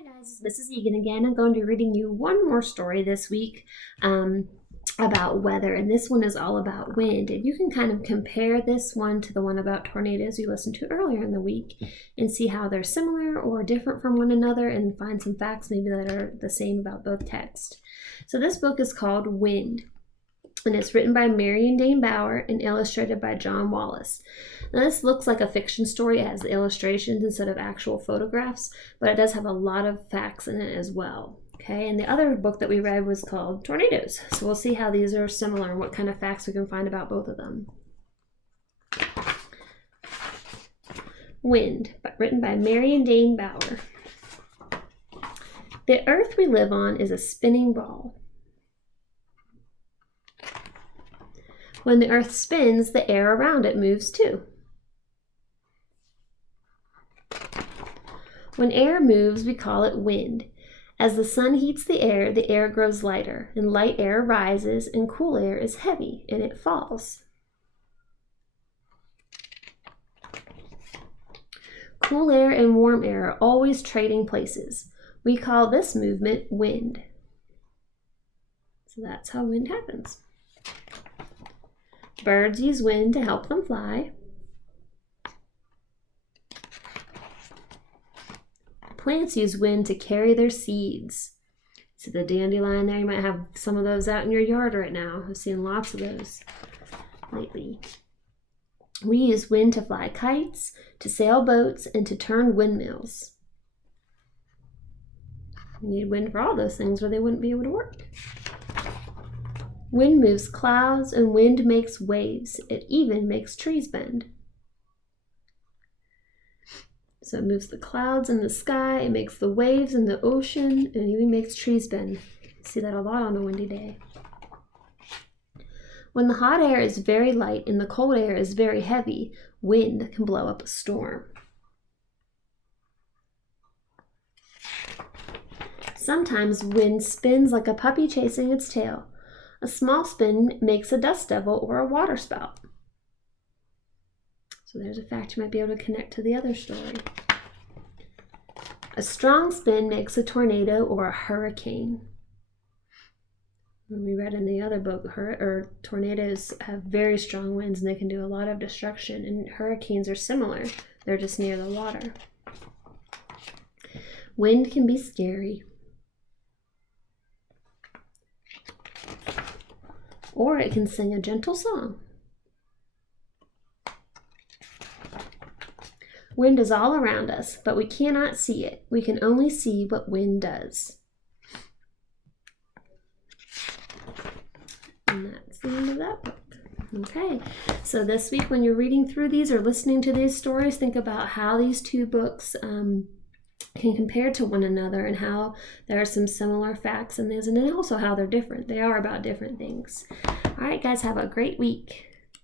Hi guys, this is Egan again. I'm going to be reading you one more story this week about weather, and this one is all about wind. And you can kind of compare this one to the one about tornadoes you listened to earlier in the week and see how they're similar or different from one another and find some facts maybe that are the same about both texts. So this book is called Wind, and it's written by Marion Dane Bauer and illustrated by John Wallace. Now this looks like a fiction story. It has illustrations instead of actual photographs, but it does have a lot of facts in it as well. Okay, and the other book that we read was called Tornadoes. So we'll see how these are similar and what kind of facts we can find about both of them. Wind, written by Marion Dane Bauer. The earth we live on is a spinning ball. When the earth spins, the air around it moves too. When air moves, we call it wind. As the sun heats the air grows lighter, and light air rises, and cool air is heavy, and it falls. Cool air and warm air are always trading places. We call this movement wind. So that's how wind happens. Birds use wind to help them fly. Plants use wind to carry their seeds. See the dandelion there? You might have some of those out in your yard right now. I've seen lots of those lately. We use wind to fly kites, to sail boats, and to turn windmills. We need wind for all those things or they wouldn't be able to work. Wind moves clouds and wind makes waves. It even makes trees bend. So it moves the clouds in the sky, it makes the waves in the ocean, and it even makes trees bend. You see that a lot on a windy day. When the hot air is very light and the cold air is very heavy, wind can blow up a storm. Sometimes wind spins like a puppy chasing its tail. A small spin makes a dust devil or a water spout. So there's a fact you might be able to connect to the other story. A strong spin makes a tornado or a hurricane. When we read in the other book, tornadoes have very strong winds and they can do a lot of destruction, and hurricanes are similar. They're just near the water. Wind can be scary. Or it can sing a gentle song. Wind is all around us, but we cannot see it. We can only see what wind does. And that's the end of that book. Okay, so this week when you're reading through these or listening to these stories, think about how these two books can compare to one another and how there are some similar facts in these, and then also how they're different. They are about different things. All right, guys, have a great week.